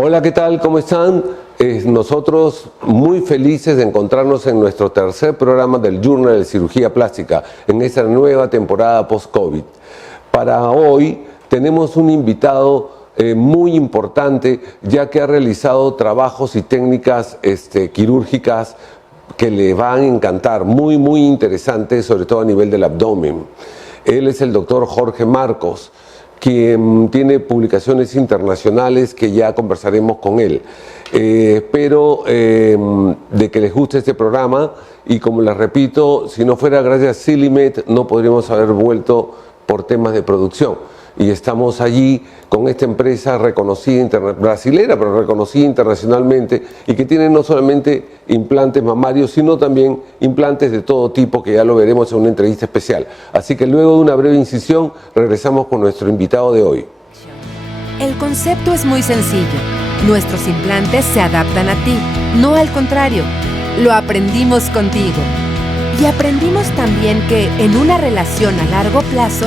Hola, ¿qué tal? ¿Cómo están? Nosotros muy felices de encontrarnos en nuestro tercer programa del Journal de Cirugía Plástica en esta nueva temporada post-COVID. Para hoy tenemos un invitado muy importante, ya que ha realizado trabajos y técnicas quirúrgicas que le van a encantar, muy interesantes, sobre todo a nivel del abdomen. Él es el doctor Jorge Marcos, quien tiene publicaciones internacionales que ya conversaremos con él. Espero de que les guste este programa y, como les repito, si no fuera gracias a Silimed no podríamos haber vuelto por temas de producción. Y estamos allí con esta empresa reconocida, brasilera, pero reconocida internacionalmente, y que tiene no solamente implantes mamarios, sino también implantes de todo tipo, que ya lo veremos en una entrevista especial. Así que luego de una breve incisión, regresamos con nuestro invitado de hoy. El concepto es muy sencillo. Nuestros implantes se adaptan a ti, no al contrario. Lo aprendimos contigo. Y aprendimos también que en una relación a largo plazo,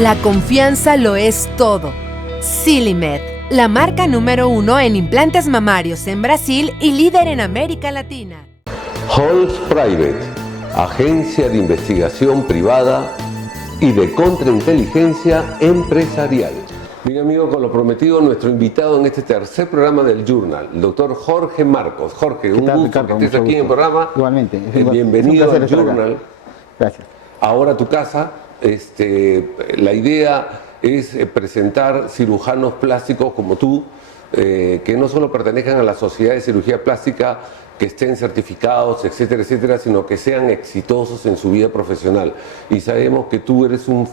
la confianza lo es todo. Silimed, la marca número 1 en implantes mamarios en Brasil y líder en América Latina. Holz Private, agencia de investigación privada y de contrainteligencia empresarial. Bien, amigos, con lo prometido, nuestro invitado en este tercer programa del Journal, el doctor Jorge Marcos. Jorge, un gusto Ricardo, que estés aquí en el programa. Igualmente. Bienvenido al Journal. Gracias. Ahora tu casa. La idea es presentar cirujanos plásticos como tú, que no solo pertenezcan a la Sociedad de Cirugía Plástica, que estén certificados, etcétera, etcétera, sino que sean exitosos en su vida profesional. Y sabemos que tú eres un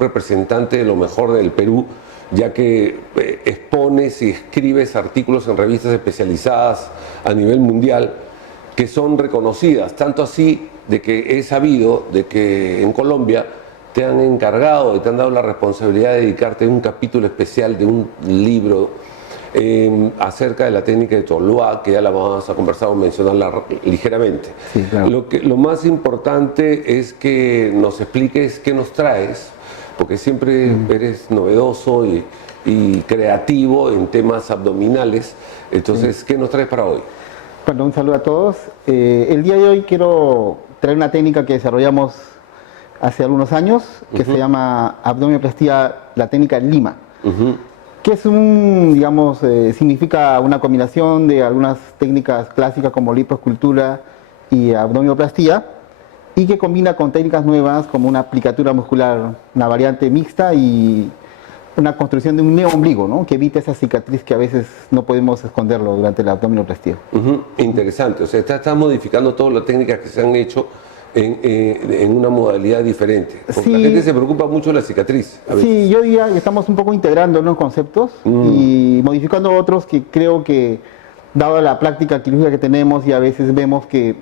representante de lo mejor del Perú, ya que expones y escribes artículos en revistas especializadas a nivel mundial que son reconocidas, tanto así de que he sabido de que en Colombia te han encargado y te han dado la responsabilidad de dedicarte a un capítulo especial de un libro acerca de la técnica de Toloá, que ya la vamos a conversar o mencionarla ligeramente. Sí, claro. Lo más importante es que nos expliques qué nos traes, porque siempre eres novedoso y creativo en temas abdominales. Entonces, ¿qué nos traes para hoy? Bueno, un saludo a todos. El día de hoy quiero traer una técnica que desarrollamos hace algunos años, que se llama abdominoplastía, la técnica Lima, que es significa una combinación de algunas técnicas clásicas como lipoescultura y abdominoplastía, y que combina con técnicas nuevas como una aplicatura muscular, una variante mixta y una construcción de un neoombligo, ¿no? Que evita esa cicatriz que a veces no podemos esconderlo durante la abdominoplastía. Interesante, o sea, está modificando todas las técnicas que se han hecho en una modalidad diferente. Porque sí, la gente se preocupa mucho de la cicatriz. Sí, yo diría que estamos un poco integrando los conceptos y modificando otros que creo que, dado la práctica quirúrgica que tenemos, y a veces vemos que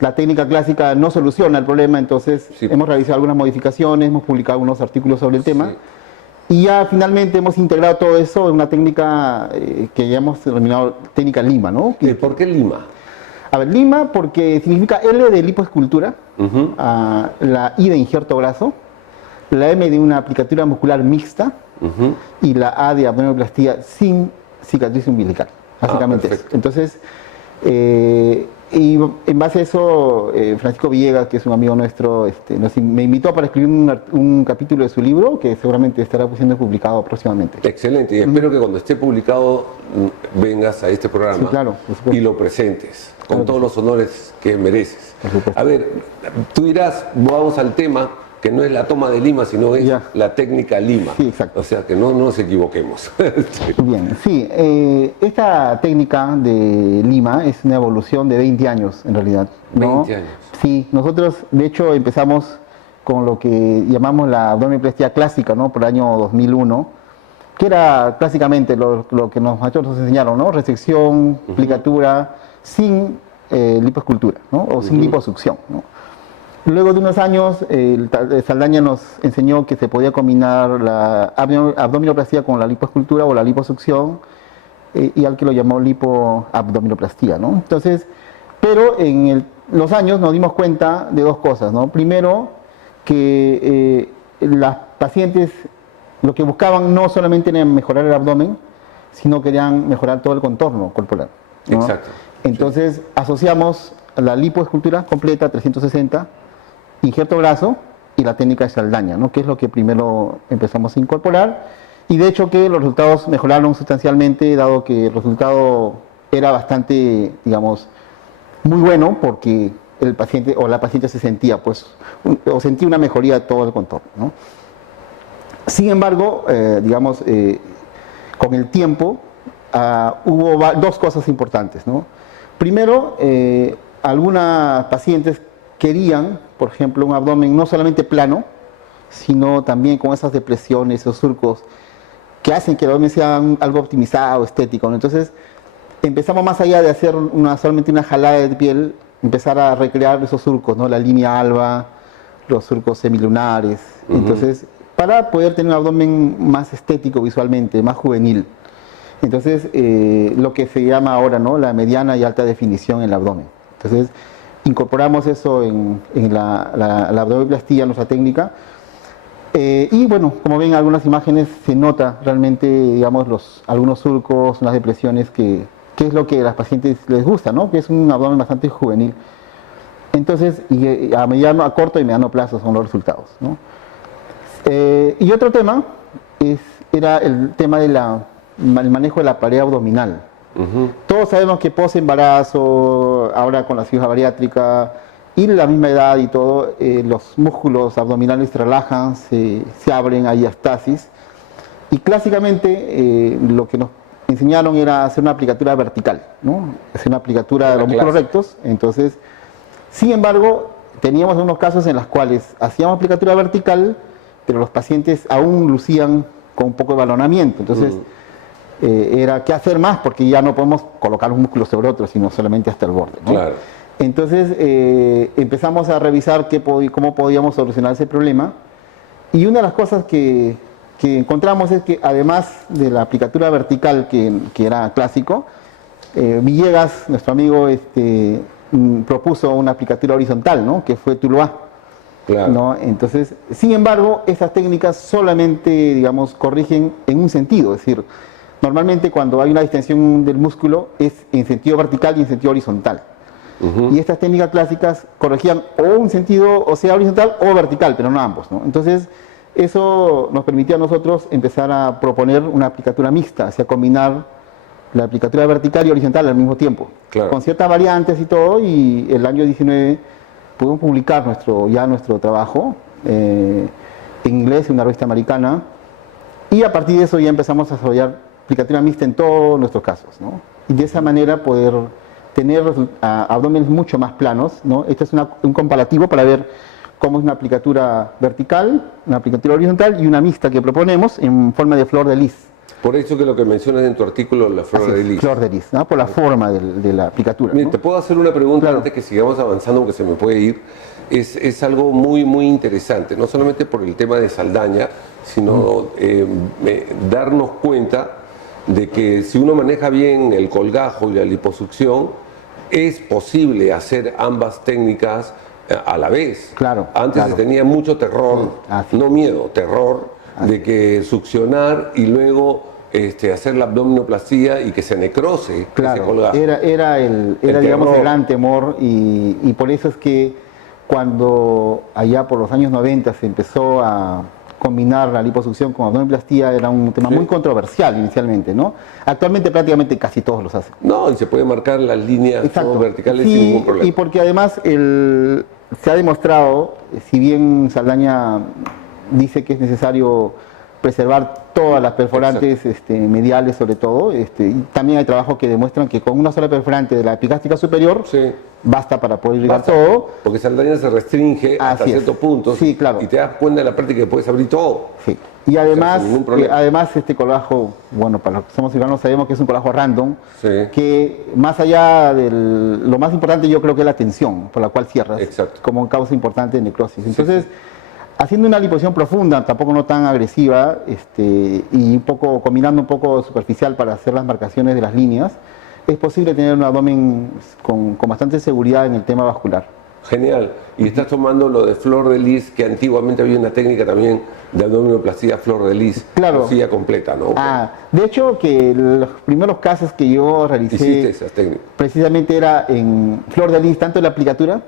la técnica clásica no soluciona el problema, entonces hemos realizado algunas modificaciones, hemos publicado unos artículos sobre el tema, y ya finalmente hemos integrado todo eso en una técnica que ya hemos denominado técnica Lima, ¿no? ¿Por qué Lima? A ver, Lima porque significa L de lipoescultura, la I de injerto graso, la M de una aplicatura muscular mixta y la A de abdominoplastía sin cicatriz umbilical, básicamente eso. Entonces, y en base a eso, Francisco Villegas, que es un amigo nuestro, me invitó para escribir un capítulo de su libro, que seguramente estará siendo publicado próximamente. Excelente, y espero que cuando esté publicado vengas a este programa, sí, claro, y lo presentes con todos los honores que mereces. A ver, tú dirás, vamos al tema, que no es la toma de Lima, sino es la técnica Lima. Sí, exacto. O sea, que no nos equivoquemos. Bien, sí. Esta técnica de Lima es una evolución de 20 años, en realidad, ¿no? 20 años. Sí, nosotros, de hecho, empezamos con lo que llamamos la abdominoplastía clásica, ¿no? Por el año 2001, que era clásicamente lo que nosotros nos enseñaron, ¿no? Resección, aplicatura, sin lipoescultura, ¿no? O sin liposucción, ¿no? Luego de unos años, Saldaña nos enseñó que se podía combinar la abdominoplastía con la lipoescultura o la liposucción, y al que lo llamó lipoabdominoplastía, ¿no? Entonces, pero en los años nos dimos cuenta de dos cosas, ¿no? Primero, que las pacientes lo que buscaban no solamente era mejorar el abdomen, sino querían mejorar todo el contorno corporal, ¿no? Exacto. Entonces asociamos la lipoescultura completa 360, injerto brazo y la técnica de Saldaña, ¿no? Que es lo que primero empezamos a incorporar, y de hecho que los resultados mejoraron sustancialmente, dado que el resultado era bastante, digamos, muy bueno, porque el paciente o la paciente se sentía, pues, o sentía una mejoría de todo el contorno, ¿no? Sin embargo, con el tiempo hubo dos cosas importantes, ¿no? Primero, algunas pacientes querían, por ejemplo, un abdomen no solamente plano, sino también con esas depresiones, esos surcos que hacen que el abdomen sea algo optimizado, estético, ¿no? Entonces, empezamos más allá de hacer solamente una jalada de piel, empezar a recrear esos surcos, ¿no? La línea alba, los surcos semilunares. Entonces, para poder tener un abdomen más estético visualmente, más juvenil. Entonces, lo que se llama ahora, ¿no? La mediana y alta definición en el abdomen. Entonces, incorporamos eso en la abdominoplastía, nuestra técnica. Y bueno, como ven en algunas imágenes, se nota realmente, digamos, algunos surcos, unas depresiones que es lo que a las pacientes les gusta, ¿no? Que es un abdomen bastante juvenil. Entonces, a corto y mediano plazo son los resultados, ¿no? Y otro tema era el tema del manejo de la pared abdominal. Todos sabemos que post-embarazo, ahora con la cirugía bariátrica y la misma edad y todo, los músculos abdominales se relajan, se abren a diastasis. Y clásicamente lo que nos enseñaron era hacer una aplicatura vertical, ¿no? Hacer una aplicatura de los músculos rectos. Entonces, sin embargo, teníamos unos casos en los cuales hacíamos aplicatura vertical, pero los pacientes aún lucían con un poco de balonamiento. Entonces, era qué hacer más, porque ya no podemos colocar un músculo sobre otro, sino solamente hasta el borde, ¿no? Claro. Entonces, empezamos a revisar cómo podíamos solucionar ese problema. Y una de las cosas que encontramos es que, además de la aplicatura vertical, que era clásico, Villegas, nuestro amigo, propuso una aplicatura horizontal, ¿no? Que fue Tuluá. Claro. ¿No? Entonces, sin embargo, esas técnicas solamente, digamos, corrigen en un sentido. Es decir, normalmente cuando hay una distensión del músculo es en sentido vertical y en sentido horizontal. Y estas técnicas clásicas corregían o un sentido, o sea, horizontal o vertical, pero no ambos, ¿no? Entonces, eso nos permitió a nosotros empezar a proponer una aplicatura mixta, o sea, combinar la aplicatura vertical y horizontal al mismo tiempo, claro, con ciertas variantes y todo, y el año 19 pudimos publicar nuestro trabajo en inglés en una revista americana, y a partir de eso ya empezamos a desarrollar aplicatura mixta en todos nuestros casos, ¿no? Y de esa manera poder tener abdómenes mucho más planos, ¿no? Este es un comparativo para ver cómo es una aplicatura vertical, una aplicatura horizontal y una mixta que proponemos en forma de flor de lis. Por eso que lo que mencionas en tu artículo, la flor de lis. Flor de lis, ¿no? Por la forma de la aplicatura, Mira, ¿no? te puedo hacer una pregunta, Claro. antes que sigamos avanzando, porque se me puede ir. Es algo muy, muy interesante, no solamente por el tema de Saldaña, sino darnos cuenta de que si uno maneja bien el colgajo y la liposucción, es posible hacer ambas técnicas a la vez. Claro, Antes claro. se tenía mucho terror, Así. no miedo, terror, de que succionar y luego hacer la abdominoplastía y que se necrose ese Claro, colgajo. era digamos, terror. el gran temor, y por eso es que cuando allá por los años 90 se empezó a combinar la liposucción con abdominoplastía, era un tema Sí. muy controversial inicialmente, ¿no? Actualmente prácticamente casi todos los hacen. No, y se puede marcar las líneas todas verticales sin ningún problema. Y porque además se ha demostrado, si bien Saldaña dice que es necesario preservar todas las perforantes mediales sobre todo, y también hay trabajos que demuestran que con una sola perforante de la epigástica superior Sí. basta para poder irrigar Basta, todo. porque Saldaña se restringe hasta Así es. ciertos puntos, Sí, claro. y te das cuenta en la práctica que puedes abrir todo. Sí. Y además, sin ningún problema. este colgajo, bueno, para los que somos cirujanos sabemos que es un colgajo random, Sí. que más allá lo más importante yo creo que es la tensión por la cual cierras, Exacto. como causa importante de necrosis. Entonces, haciendo una liposucción profunda, tampoco no tan agresiva, y combinando un poco superficial para hacer las marcaciones de las líneas, es posible tener un abdomen con bastante seguridad en el tema vascular. Genial. Y estás tomando lo de flor de lis, que antiguamente había una técnica también de abdominoplastía flor de lis, Claro. cosilla completa, ¿no? De hecho, que los primeros casos que yo realicé Hiciste esas técnicas. precisamente era en flor de lis, tanto la aplicatura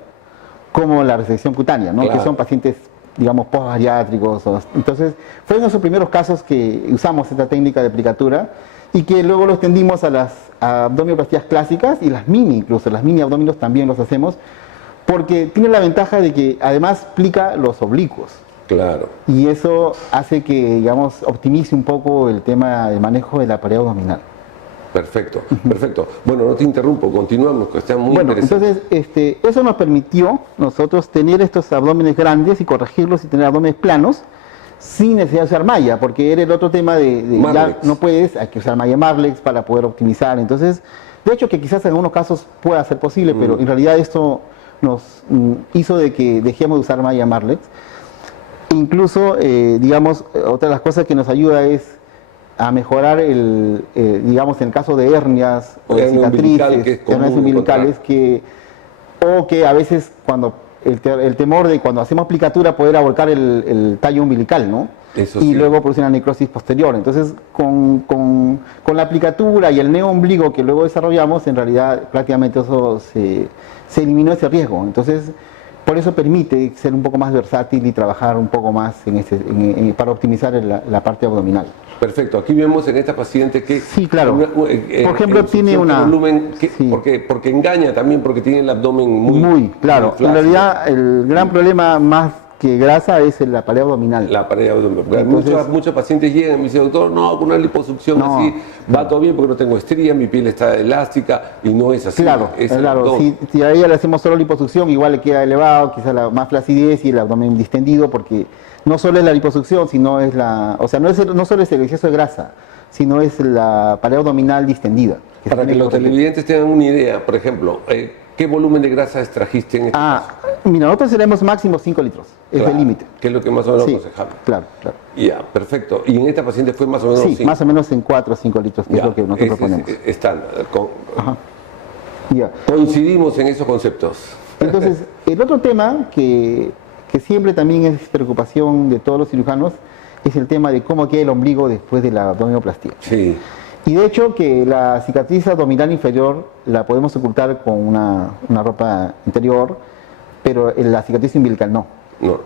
como la resección cutánea, ¿no? Claro. Que son pacientes, digamos, postbariátricos. Entonces, fueron esos primeros casos que usamos esta técnica de aplicatura y que luego lo extendimos a las abdominoplastías clásicas y las mini, incluso las mini abdóminos también los hacemos, porque tiene la ventaja de que además explica los oblicuos. Claro. Y eso hace que, digamos, optimice un poco el tema de manejo de la pared abdominal. Perfecto, perfecto. Bueno, no te interrumpo, continuamos, que está muy Bueno, interesante. entonces, eso nos permitió nosotros tener estos abdómenes grandes y corregirlos y tener abdómenes planos sin necesidad de usar malla, porque era el otro tema de ya Marlex. no puedes, hay que usar malla Marlex para poder optimizar. Entonces, de hecho que quizás en algunos casos pueda ser posible, pero en realidad esto nos hizo de que dejemos de usar malla Marlex. Incluso, digamos, otra de las cosas que nos ayuda es a mejorar digamos, en el caso de hernias o de Hernia umbilical, cicatrices, que es común hernias umbilicales, encontrar. o que a veces cuando el temor de cuando hacemos aplicatura poder abolcar el tallo umbilical, ¿no? Eso y sí. luego produce una necrosis posterior. Entonces, con la aplicatura y el neoombligo que luego desarrollamos, en realidad prácticamente eso se eliminó ese riesgo. Entonces, por eso permite ser un poco más versátil y trabajar un poco más para optimizar la parte abdominal. Perfecto, aquí vemos en esta paciente que... Sí, claro. Por ejemplo, en tiene función de volumen, sí. porque engaña también, porque tiene el abdomen Muy claro. muy En flácido. realidad, el gran problema más que grasa es la pared abdominal. La pared abdominal. Entonces- Muchos pacientes llegan y me dicen, doctor, no, con una liposucción No, así va todo bien porque no tengo estrías, mi piel está elástica, y no es así. Claro, es el claro. abdomen. Si a ella le hacemos solo liposucción, igual le queda elevado, quizás más flacidez y el abdomen distendido, porque no solo es la liposucción, sino es no solo es el exceso de grasa, sino es la pared abdominal distendida. Para que los televidentes tengan una idea, por ejemplo, ¿qué volumen de grasa extrajiste en este caso? Mira, nosotros tenemos máximo 5 litros, es Claro, el límite. que es lo que más o menos Sí, aconsejable. claro, claro. Ya, perfecto. Y en esta paciente fue más o menos Sí, cinco. más o menos en 4 o 5 litros, que Ya, es lo que nosotros ese proponemos. es estándar. Ya. Coincidimos en esos conceptos. Entonces, el otro tema que siempre también es preocupación de todos los cirujanos es el tema de cómo queda el ombligo después de la abdominoplastía. Sí, Y de hecho que la cicatriz abdominal inferior la podemos ocultar con una ropa interior, pero la cicatriz umbilical no. no.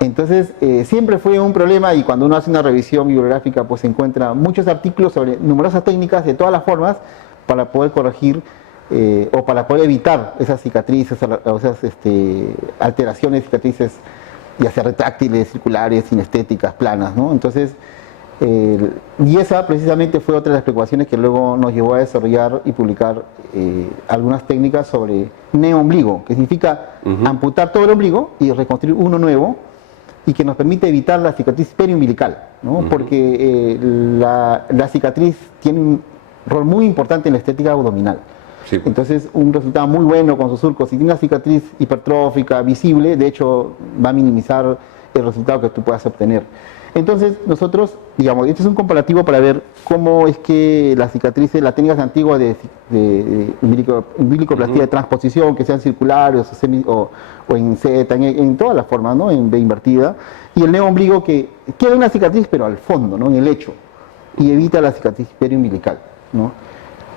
Entonces, siempre fue un problema y cuando uno hace una revisión bibliográfica, pues se encuentra muchos artículos sobre numerosas técnicas de todas las formas para poder corregir o para poder evitar esas cicatrices o esas alteraciones, cicatrices, ya sea retráctiles, circulares, sinestéticas, planas, ¿no? Entonces, y esa precisamente fue otra de las preocupaciones que luego nos llevó a desarrollar y publicar algunas técnicas sobre neoombligo, que significa amputar todo el ombligo y reconstruir uno nuevo y que nos permite evitar la cicatriz periumbilical, ¿no? Porque la cicatriz tiene un rol muy importante en la estética abdominal. Sí. Entonces, un resultado muy bueno con sus surcos. Si tiene una cicatriz hipertrófica visible, de hecho, va a minimizar el resultado que tú puedas obtener. Entonces, nosotros, digamos, este es un comparativo para ver cómo es que las cicatrices, las técnicas antiguas de umbilicoplastía de transposición, que sean circulares o en Z, en todas las formas, ¿no? En B invertida, y el neoombligo que queda una cicatriz, pero al fondo, ¿no? En el lecho, y evita la cicatriz periumbilical, ¿no?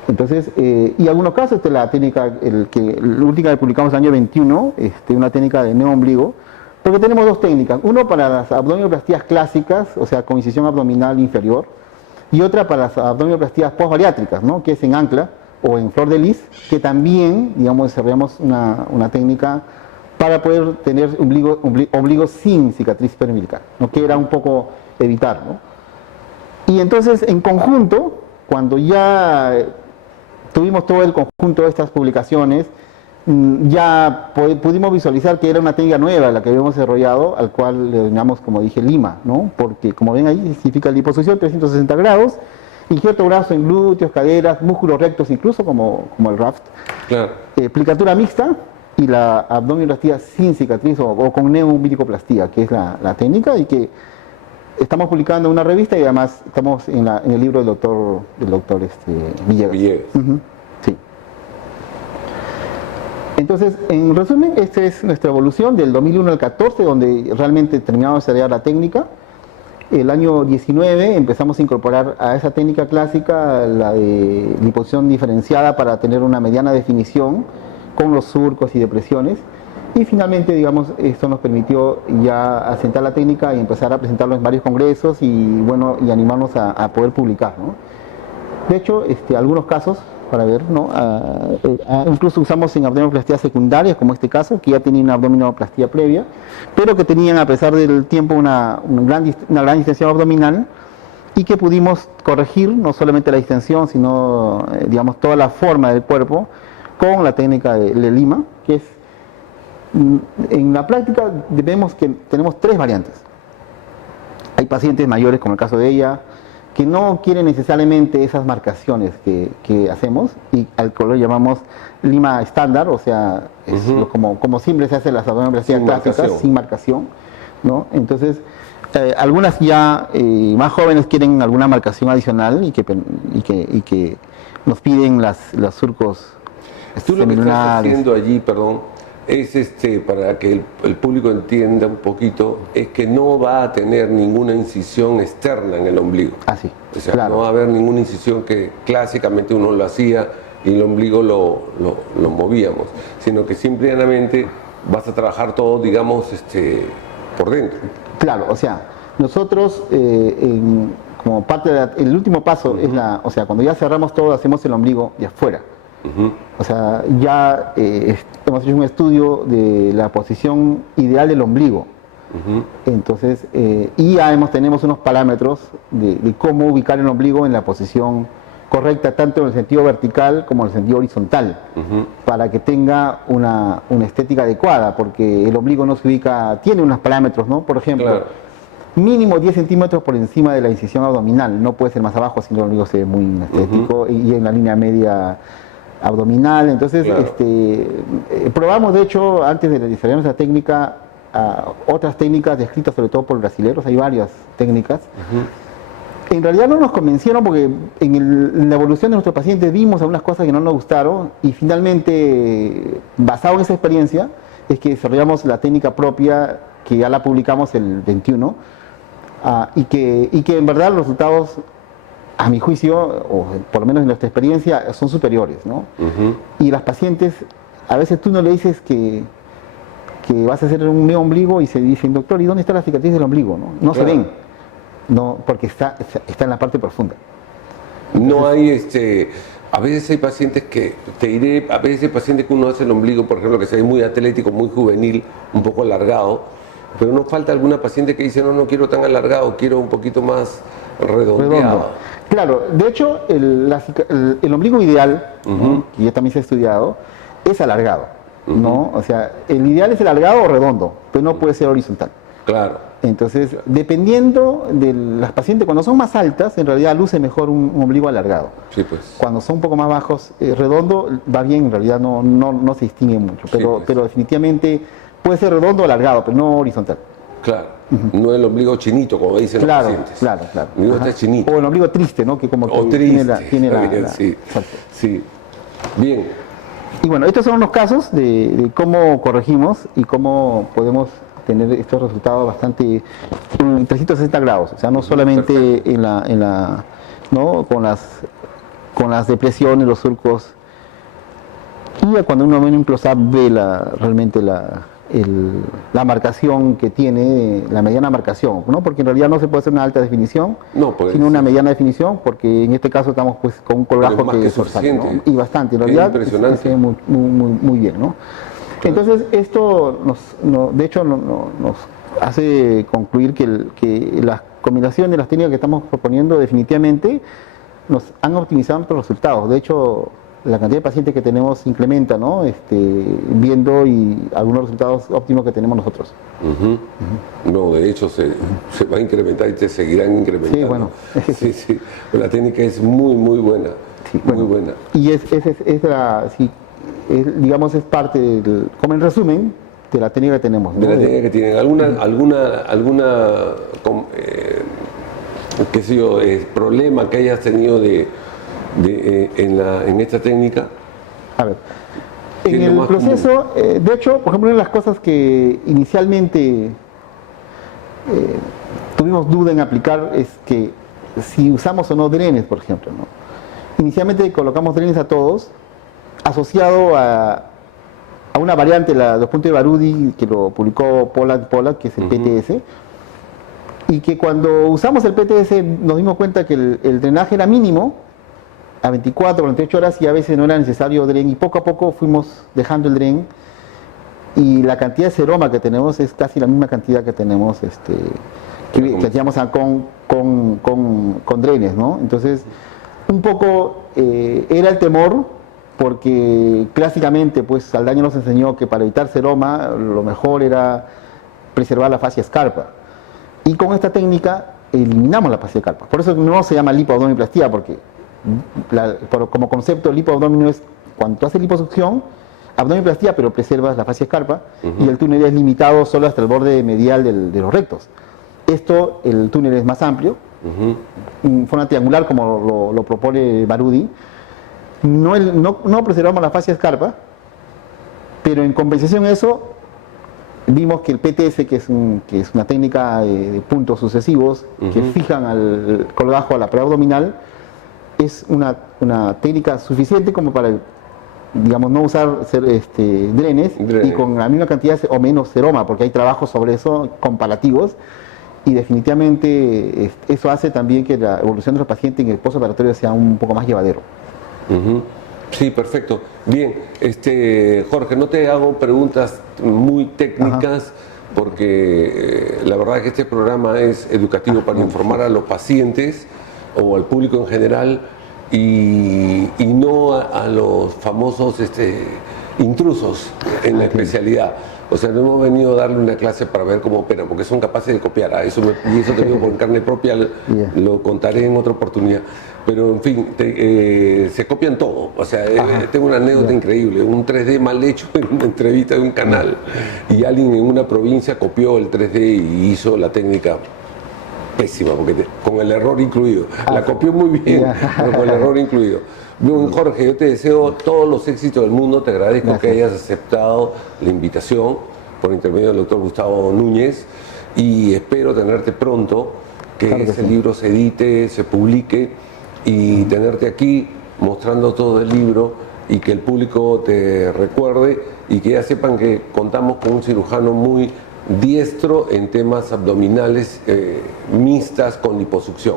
Entonces, y en algunos casos, la técnica, la última que publicamos en el año 21, una técnica de neoombligo, porque tenemos dos técnicas, uno para las abdominoplastías clásicas, o sea, con incisión abdominal inferior, y otra para las abdominoplastías postbariátricas, ¿no? Que es en ancla o en flor de lis, que también, digamos, desarrollamos una técnica para poder tener ombligo sin cicatriz periumbilical, ¿no? Que era un poco evitar, ¿no? Y entonces, en conjunto, cuando ya tuvimos todo el conjunto de estas publicaciones, ya pudimos visualizar que era una técnica nueva la que habíamos desarrollado, al cual le denominamos, como dije, Lima, ¿no? Porque, como ven ahí, significa liposucción 360 grados, injerto brazo en glúteos, caderas, músculos rectos, incluso como el raft, Claro. plicatura mixta y la abdominoplastía sin cicatriz o con neoumbilicoplastía, que es la técnica, y que estamos publicando en una revista y además estamos en el libro del doctor Villegas. Villegas. Sí. Entonces, en resumen, esta es nuestra evolución del 2001 al 14, donde realmente terminamos de desarrollar la técnica. El año 19 empezamos a incorporar a esa técnica clásica la de liposucción diferenciada para tener una mediana definición con los surcos y depresiones. Y finalmente, digamos, esto nos permitió ya asentar la técnica y empezar a presentarlo en varios congresos y, bueno, y animarnos a poder publicar, ¿no? De hecho, algunos casos, para ver, ¿no? Incluso usamos en abdominoplastías secundarias, como este caso, que ya tenía una abdominoplastía previa, pero que tenían, a pesar del tiempo, una gran distensión abdominal y que pudimos corregir no solamente la distensión, sino, digamos, toda la forma del cuerpo con la técnica de Lima, que es, en la práctica, vemos que tenemos 3 variantes. Hay pacientes mayores, como el caso de ella, que no quieren necesariamente esas marcaciones que hacemos y al color llamamos Lima estándar, o sea, es como siempre se hace las abdominoplastías clásicas, sin marcación, ¿no? Entonces, algunas ya más jóvenes quieren alguna marcación adicional y que nos piden los surcos. Tú lo que estás haciendo allí, perdón, es para que el público entienda un poquito, es que no va a tener ninguna incisión externa en el ombligo. Ah, sí, o sea, claro. No va a haber ninguna incisión que clásicamente uno lo hacía y el ombligo lo movíamos, sino que simplemente vas a trabajar todo, digamos, por dentro. Claro, o sea, nosotros como parte el último paso es o sea, cuando ya cerramos todo, hacemos el ombligo de afuera. O sea, ya hemos hecho un estudio de la posición ideal del ombligo. Entonces, y ya tenemos unos parámetros de cómo ubicar el ombligo en la posición correcta, tanto en el sentido vertical como en el sentido horizontal, para que tenga una estética adecuada, porque el ombligo no se ubica, tiene unos parámetros, ¿no? Por ejemplo, claro, mínimo 10 centímetros por encima de la incisión abdominal, no puede ser más abajo, si no el ombligo se ve muy estético, y en la línea media abdominal. Entonces, claro, probamos, de hecho, antes de desarrollar esa técnica, otras técnicas descritas sobre todo por brasileños, hay varias técnicas. En realidad no nos convencieron porque en la evolución de nuestros pacientes vimos algunas cosas que no nos gustaron y finalmente, basado en esa experiencia, es que desarrollamos la técnica propia, que ya la publicamos el 21, y que en verdad los resultados, a mi juicio, o por lo menos en nuestra experiencia, son superiores, ¿no? Y las pacientes, a veces tú no le dices que vas a hacer un nuevo ombligo y se dicen, doctor, ¿y dónde está la cicatriz del ombligo? No claro, se ven, no, porque está en la parte profunda. Entonces, no hay, a veces hay pacientes que, te diré, a veces hay pacientes que uno hace el ombligo, por ejemplo, que se ve muy atlético, muy juvenil, un poco alargado, pero no falta alguna paciente que dice, no quiero tan alargado, quiero un poquito más redondeado. Redondo. Claro, de hecho, el ombligo ideal, ¿no?, que ya también se ha estudiado, es alargado, ¿no? O sea, el ideal es el alargado o redondo, pero no puede ser horizontal. Claro. Entonces, dependiendo de las pacientes, cuando son más altas, en realidad luce mejor un ombligo alargado. Sí, pues. Cuando son un poco más bajos, redondo va bien, en realidad no se distingue mucho, pero, sí, pues, pero definitivamente puede ser redondo o alargado, pero no horizontal. Claro. No el ombligo chinito, como dicen los pacientes. Claro. El ombligo está chinito. O el ombligo triste, ¿no? Que como que tiene la sí, sí. Bien. Y bueno, estos son unos casos de cómo corregimos y cómo podemos tener estos resultados bastante en 360 grados. O sea, no solamente ¿no?, con las depresiones, los surcos. Y cuando uno ve un close-up ve realmente la marcación que tiene, la mediana marcación, ¿no? Porque en realidad no se puede hacer una alta definición, sino una mediana definición, porque en este caso estamos pues con un colgajo que sobresale, ¿no? Y bastante, en realidad se ve muy bien, ¿no? Entonces esto de hecho nos hace concluir que las combinaciones, las técnicas que estamos proponiendo definitivamente nos han optimizado nuestros resultados. De hecho, la cantidad de pacientes que tenemos se incrementa, ¿no? Viendo y algunos resultados óptimos que tenemos nosotros. No, de hecho se va a incrementar y se seguirán incrementando. Sí, bueno. Sí. La técnica es muy buena. Sí, muy buena. Y digamos, es parte como en resumen, de la técnica que tenemos, ¿no? De la técnica que tienen. ¿Alguna qué sé yo, problema que hayas tenido en esta técnica? A ver, En el proceso, de hecho, por ejemplo, una de las cosas que inicialmente tuvimos duda en aplicar es que si usamos o no drenes, por ejemplo, ¿no? Inicialmente colocamos drenes a todos, asociado a una variante, los puntos de Barudi, que lo publicó Pollack, que es el PTS, y que cuando usamos el PTS nos dimos cuenta que el drenaje era mínimo, a 24, 48 horas, y a veces no era necesario dren, y poco a poco fuimos dejando el dren, y la cantidad de seroma que tenemos es casi la misma cantidad que tenemos, que hacíamos con drenes, ¿no? Entonces, un poco era el temor, porque clásicamente pues Saldaña nos enseñó que para evitar seroma lo mejor era preservar la fascia escarpa, y con esta técnica eliminamos la fascia escarpa. Por eso no se llama lipoabdominoplastía, porque como concepto lipoabdomino es cuando tú haces liposucción, abdominoplastía, pero preservas la fascia escarpa, y el túnel es limitado solo hasta el borde medial de los rectos. El túnel es más amplio, en forma triangular como lo propone Barudi. No preservamos la fascia escarpa, pero en compensación a eso vimos que el PTS, que es una técnica de puntos sucesivos que fijan al colgajo a la pared abdominal, es una técnica suficiente como para, digamos, no usar drenes y con la misma cantidad o menos seroma, porque hay trabajos sobre eso comparativos, y definitivamente eso hace también que la evolución de los pacientes en el postoperatorio sea un poco más llevadero. Sí, perfecto. Bien, Jorge, no te hago preguntas muy técnicas, porque la verdad es que este programa es educativo para informar a los pacientes o al público en general, y no a los famosos intrusos en la especialidad. O sea, no hemos venido a darle una clase para ver cómo operan, porque son capaces de copiar. Y eso te digo por carne propia, lo contaré en otra oportunidad. Pero, en fin, se copian todo. O sea, tengo una anécdota increíble. Un 3D mal hecho en una entrevista de un canal. Y alguien en una provincia copió el 3D y hizo la técnica pésima, porque con el error incluido. La copió muy bien, pero con el error incluido. Bien, Jorge, yo te deseo todos los éxitos del mundo. Te agradezco que hayas aceptado la invitación por intermedio del doctor Gustavo Núñez, y espero tenerte pronto, que ese libro se edite, se publique, y tenerte aquí mostrando todo el libro, y que el público te recuerde, y que ya sepan que contamos con un cirujano muy diestro en temas abdominales mixtas con liposucción,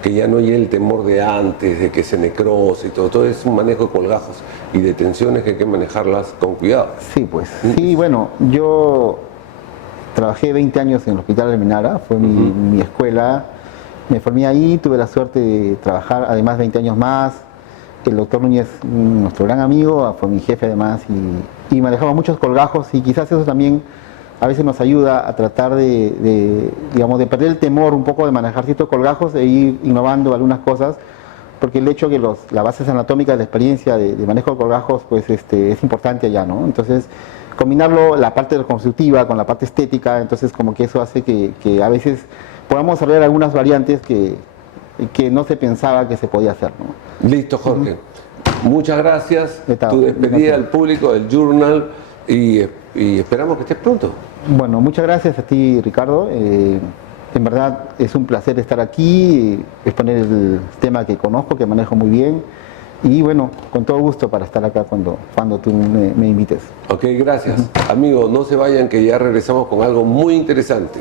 que ya no hay el temor de antes, de que se necrose y todo es un manejo de colgajos y de tensiones que hay que manejarlas con cuidado. Sí, pues. Sí, bueno, yo trabajé 20 años en el Hospital Almenara, fue mi escuela, me formé ahí, tuve la suerte de trabajar además 20 años más. El doctor Núñez, nuestro gran amigo, fue mi jefe además, y manejaba muchos colgajos, y quizás eso también a veces nos ayuda a tratar de perder el temor un poco de manejar ciertos colgajos e ir innovando algunas cosas, porque el hecho que las bases anatómicas de la experiencia de manejo de colgajos pues es importante allá, ¿no? Entonces, combinarlo, la parte constructiva con la parte estética, entonces como que eso hace que a veces podamos desarrollar algunas variantes que no se pensaba que se podía hacer, ¿no? Listo, Jorge. Muchas gracias. Tu despedida al público del Journal, y esperamos que estés pronto. Bueno, muchas gracias a ti, Ricardo. En verdad es un placer estar aquí, exponer el tema que conozco, que manejo muy bien, y bueno, con todo gusto para estar acá cuando tú me invites. Ok, gracias. Amigos, no se vayan, que ya regresamos con algo muy interesante.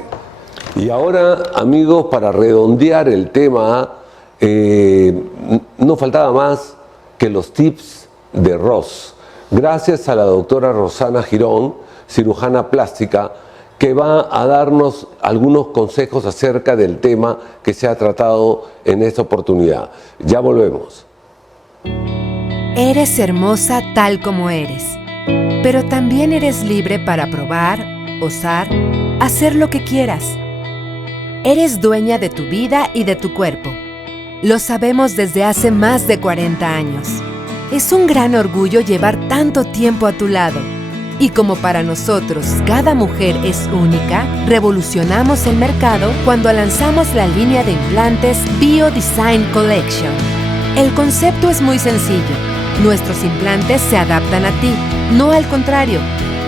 Y ahora, amigos, para redondear el tema, no faltaba más que los tips de Ros. Gracias a la doctora Rosana Girón, cirujana plástica, que va a darnos algunos consejos acerca del tema que se ha tratado en esta oportunidad. Ya volvemos. Eres hermosa tal como eres, pero también eres libre para probar, osar, hacer lo que quieras. Eres dueña de tu vida y de tu cuerpo. Lo sabemos desde hace más de 40 años. Es un gran orgullo llevar tanto tiempo a tu lado. Y como para nosotros cada mujer es única, revolucionamos el mercado cuando lanzamos la línea de implantes BioDesign Collection. El concepto es muy sencillo. Nuestros implantes se adaptan a ti, no al contrario.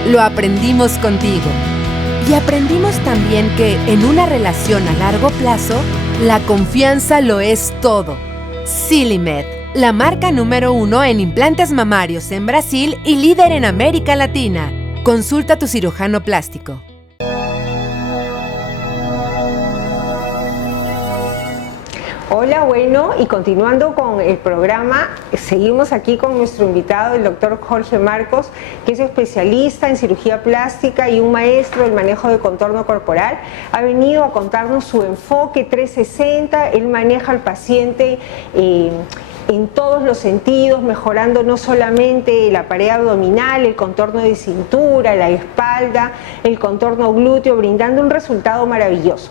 Lo aprendimos contigo. Y aprendimos también que en una relación a largo plazo, la confianza lo es todo. Silimed, la marca número 1 en implantes mamarios en Brasil y líder en América Latina. Consulta a tu cirujano plástico. Hola, bueno, y continuando con el programa, seguimos aquí con nuestro invitado, el doctor Jorge Marcos, que es especialista en cirugía plástica y un maestro del manejo de contorno corporal. Ha venido a contarnos su enfoque 360, él maneja al paciente en todos los sentidos, mejorando no solamente la pared abdominal, el contorno de cintura, la espalda, el contorno glúteo, brindando un resultado maravilloso.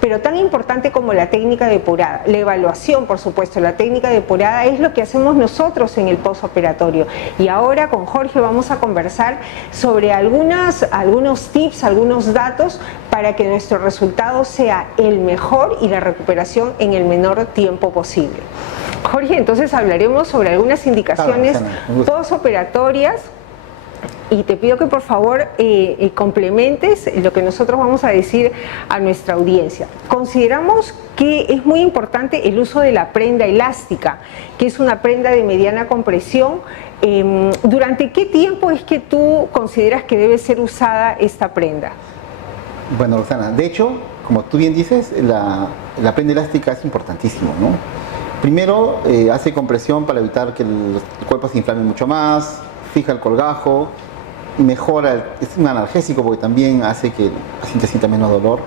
Pero tan importante como la técnica depurada, la evaluación, por supuesto, la técnica depurada es lo que hacemos nosotros en el postoperatorio. Y ahora con Jorge vamos a conversar sobre algunos tips, algunos datos para que nuestro resultado sea el mejor y la recuperación en el menor tiempo posible. Jorge, entonces hablaremos sobre algunas indicaciones postoperatorias. Y te pido que por favor complementes lo que nosotros vamos a decir a nuestra audiencia. Consideramos que es muy importante el uso de la prenda elástica, que es una prenda de mediana compresión. ¿Durante qué tiempo es que tú consideras que debe ser usada esta prenda? Bueno, Rosana, de hecho, como tú bien dices, la prenda elástica es importantísimo, ¿no? Primero, hace compresión para evitar que el cuerpo se inflame mucho más, fija el colgajo, mejora, es un analgésico porque también hace que el paciente sienta menos dolor.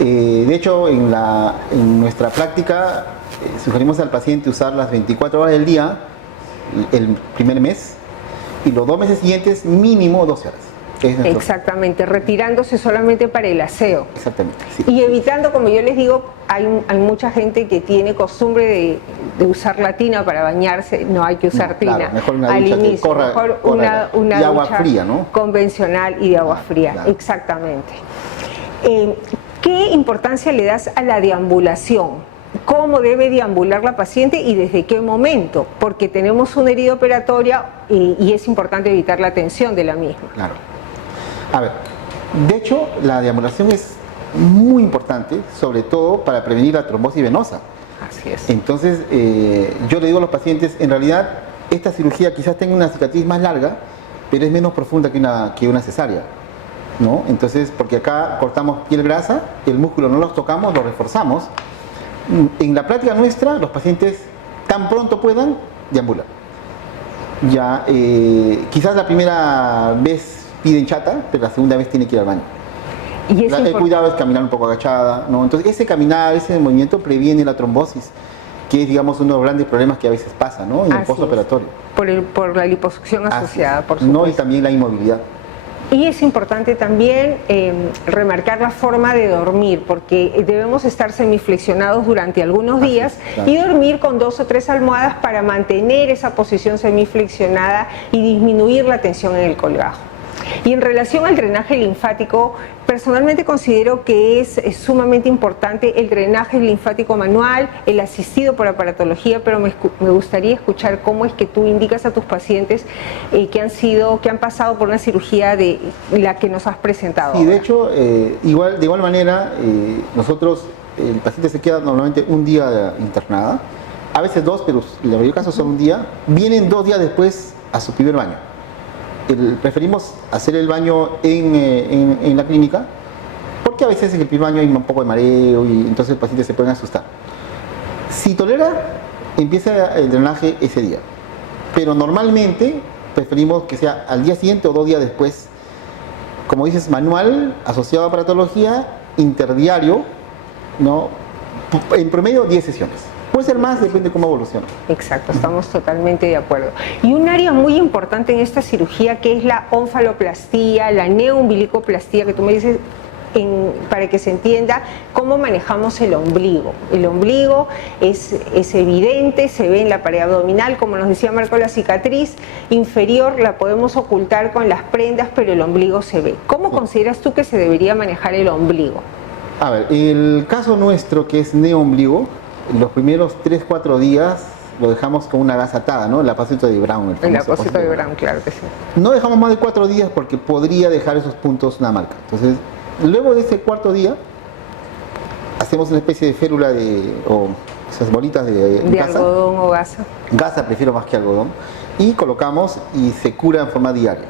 De hecho, en nuestra práctica sugerimos al paciente usar las 24 horas del día el primer mes y los 2 meses siguientes mínimo 12 horas. Exactamente, retirándose solamente para el aseo. Exactamente. Sí. Y evitando, como yo les digo, hay mucha gente que tiene costumbre de usar la tina para bañarse. No hay que usar tina. Claro, mejor una al ducha inicio, mejor una de agua ducha fría, ¿no? Convencional y de agua fría. Claro. Exactamente. ¿Qué importancia le das a la deambulación? ¿Cómo debe deambular la paciente y desde qué momento? Porque tenemos una herida operatoria y es importante evitar la tensión de la misma. Claro. A ver, de hecho, la deambulación es muy importante, sobre todo para prevenir la trombosis venosa. Así es. Entonces, yo le digo a los pacientes, en realidad, esta cirugía quizás tenga una cicatriz más larga, pero es menos profunda que una cesárea, ¿no? Entonces, porque acá cortamos piel grasa, el músculo no los tocamos, lo reforzamos. En la práctica nuestra, los pacientes tan pronto puedan, deambulan. Ya, quizás la primera vez piden chata, pero la segunda vez tiene que ir al baño. Y El cuidado es caminar un poco agachada, ¿no? Entonces ese caminar, ese movimiento previene la trombosis, que es, digamos, uno de los grandes problemas que a veces pasa, ¿no? En el postoperatorio. Por la liposucción asociada, por supuesto. No, y también la inmovilidad. Y es importante también remarcar la forma de dormir, porque debemos estar semiflexionados durante algunos días claro. Y dormir con 2 o 3 almohadas para mantener esa posición semiflexionada y disminuir la tensión en el colgajo. Y en relación al drenaje linfático, personalmente considero que es sumamente importante el drenaje linfático manual, el asistido por aparatología, pero me gustaría escuchar cómo es que tú indicas a tus pacientes que han pasado por una cirugía de la que nos has presentado. Sí, de hecho, de igual manera, nosotros, el paciente se queda normalmente un día internada, a veces 2, pero en la mayoría de casos son un día, vienen 2 días después a su primer baño. Preferimos hacer el baño en la clínica porque a veces en el primer baño hay un poco de mareo y entonces el paciente se puede asustar. Si tolera, empieza el drenaje ese día, pero normalmente preferimos que sea al día siguiente o 2 días después, como dices, manual, asociado a aparatología, interdiario, ¿no? En promedio 10 sesiones. Puede ser más, depende de cómo evoluciona. Exacto, estamos totalmente de acuerdo. Y un área muy importante en esta cirugía que es la onfaloplastía, la neoumbilicoplastía, que tú me dices, para que se entienda cómo manejamos el ombligo. El ombligo es evidente, se ve en la pared abdominal, como nos decía Marco, la cicatriz inferior la podemos ocultar con las prendas, pero el ombligo se ve. ¿Cómo consideras tú que se debería manejar el ombligo? A ver, el caso nuestro, que es neoombligo, los primeros 3-4 días lo dejamos con una gasa atada, ¿no? El apósito de Brown. El apósito de Brown, claro que sí. No dejamos más de 4 días porque podría dejar esos puntos una marca. Entonces, luego de ese cuarto día, hacemos una especie de férula o esas bolitas de gasa. Algodón o gasa. Gasa prefiero más que algodón. Y colocamos y se cura en forma diaria.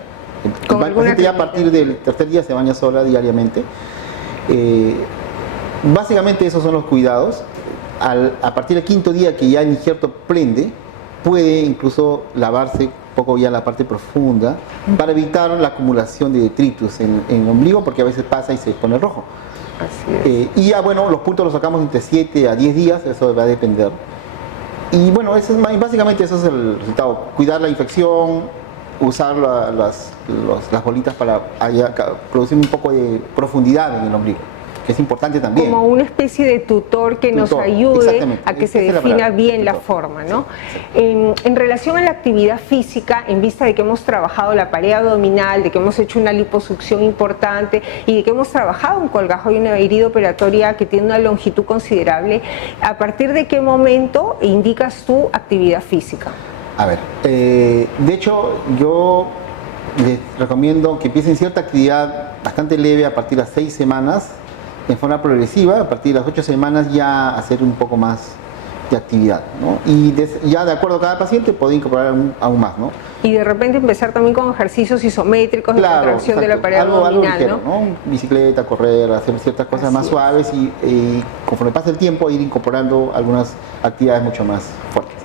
¿Con El paciente ya a partir del tercer día se baña sola diariamente. Básicamente esos son los cuidados. A partir del quinto día que ya el injerto prende, puede incluso lavarse un poco ya la parte profunda para evitar la acumulación de detritus en el ombligo, porque a veces pasa y se pone rojo. Así es. Y ya bueno, los puntos los sacamos entre 7 a 10 días, eso va a depender. Y bueno, básicamente eso es el resultado. Cuidar la infección, usar las bolitas para producir un poco de profundidad en el ombligo, que es importante también. Como una especie de tutor que nos ayude a que se defina bien la forma, ¿no? Sí. En relación a la actividad física, en vista de que hemos trabajado la pared abdominal, de que hemos hecho una liposucción importante y de que hemos trabajado un colgajo y una herida operatoria que tiene una longitud considerable, ¿a partir de qué momento indicas tu actividad física? A ver, de hecho yo les recomiendo que empiecen cierta actividad bastante leve a partir de las 6 semanas, en forma progresiva, a partir de las 8 semanas ya hacer un poco más de actividad, ¿no? Y ya de acuerdo a cada paciente puede incorporar aún más, ¿no? Y de repente empezar también con ejercicios isométricos de contracción de la pared abdominal, ligero, ¿no? Bicicleta, correr, hacer ciertas cosas más suaves y conforme pasa el tiempo ir incorporando algunas actividades mucho más fuertes.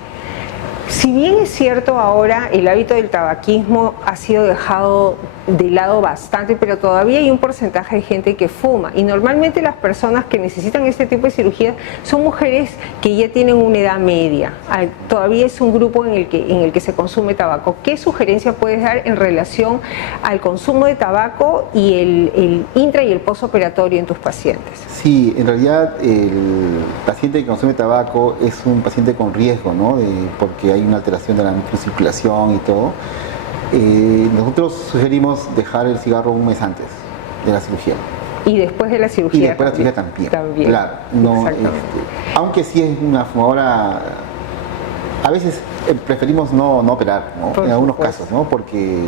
Si bien es cierto ahora el hábito del tabaquismo ha sido dejado de lado bastante, pero todavía hay un porcentaje de gente que fuma y normalmente las personas que necesitan este tipo de cirugía son mujeres que ya tienen una edad media. Todavía es un grupo en el que se consume tabaco. ¿Qué sugerencia puedes dar en relación al consumo de tabaco y el intra y el postoperatorio en tus pacientes? Sí, en realidad el paciente que consume tabaco es un paciente con riesgo, ¿no? Porque hay una alteración de la microcirculación y todo. Nosotros sugerimos dejar el cigarro un mes antes de la cirugía. Y después de la cirugía. Y después de la cirugía también. Claro, no, aunque sí es una fumadora, a veces preferimos no operar, ¿no? En algunos casos, ¿no? Porque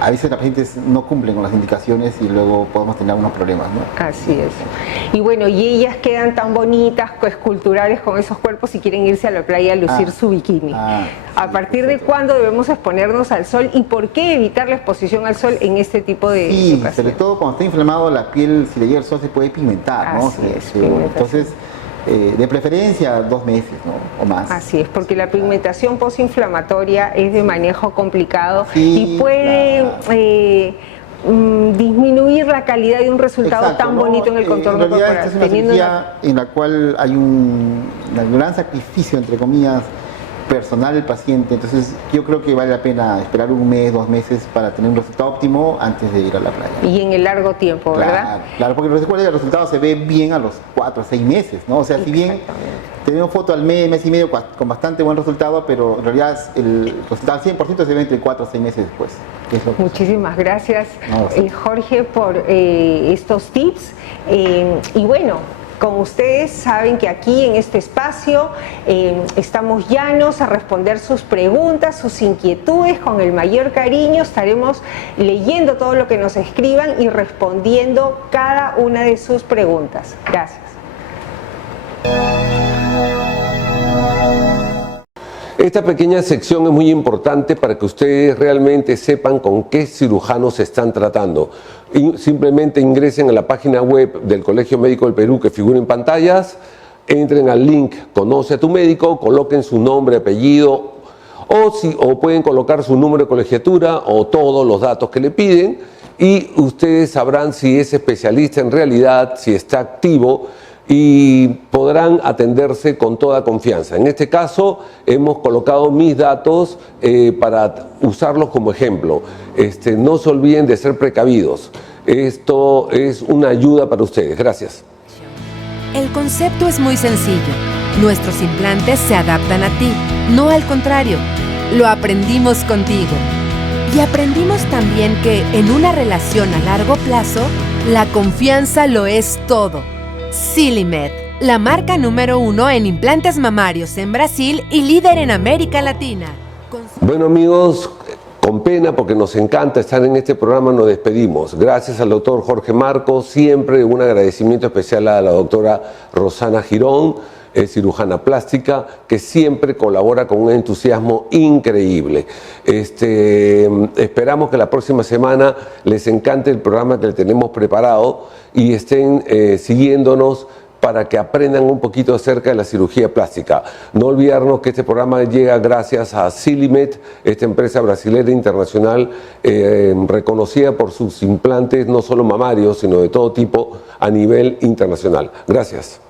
a veces los pacientes no cumplen con las indicaciones y luego podemos tener algunos problemas, ¿no? Así es. Y bueno, y ellas quedan tan bonitas, esculturales con esos cuerpos y quieren irse a la playa a lucir su bikini. ¿A partir de cuándo debemos exponernos al sol y por qué evitar la exposición al sol en este tipo de situaciones? Sobre todo cuando está inflamado la piel, si le llega el sol se puede pigmentar, ¿no? Entonces, de preferencia 2 meses, ¿no? O más. Así es, porque la pigmentación postinflamatoria es de manejo complicado y puede disminuir la calidad de un resultado tan bonito en el contorno corporal. Esta es una cirugía en la cual hay un gran sacrificio, entre comillas, personal del paciente, entonces yo creo que vale la pena esperar 1 mes, 2 meses para tener un resultado óptimo antes de ir a la playa. Y en el largo tiempo, ¿verdad? Claro, porque el resultado se ve bien a los 4 o 6 meses, ¿no? O sea, si bien tenemos foto al mes y medio con bastante buen resultado, pero en realidad el resultado al 100% se ve entre 4 o 6 meses después. Muchísimas gracias, Jorge, por estos tips. Y bueno, con ustedes saben que aquí en este espacio estamos llanos a responder sus preguntas, sus inquietudes con el mayor cariño. Estaremos leyendo todo lo que nos escriban y respondiendo cada una de sus preguntas. Gracias. Esta pequeña sección es muy importante para que ustedes realmente sepan con qué cirujanos se están tratando. Simplemente ingresen a la página web del Colegio Médico del Perú que figura en pantallas, entren al link Conoce a tu médico, coloquen su nombre, apellido o pueden colocar su número de colegiatura o todos los datos que le piden y ustedes sabrán si es especialista en realidad, si está activo y podrán atenderse con toda confianza. En este caso hemos colocado mis datos para usarlos como ejemplo. No se olviden de ser precavidos. Esto es una ayuda para ustedes. Gracias. El concepto es muy sencillo. Nuestros implantes se adaptan a ti, no al contrario. Lo aprendimos contigo. Y aprendimos también que en una relación a largo plazo, la confianza lo es todo. Silimed. la marca número 1 en implantes mamarios en Brasil y líder en América Latina. Bueno, amigos, con pena, porque nos encanta estar en este programa, nos despedimos. Gracias al doctor Jorge Marcos, siempre un agradecimiento especial a la doctora Rosana Girón, cirujana plástica, que siempre colabora con un entusiasmo increíble. Esperamos que la próxima semana les encante el programa que le tenemos preparado y estén siguiéndonos para que aprendan un poquito acerca de la cirugía plástica. No olvidarnos que este programa llega gracias a Silimed, esta empresa brasileña internacional reconocida por sus implantes no solo mamarios, sino de todo tipo a nivel internacional. Gracias.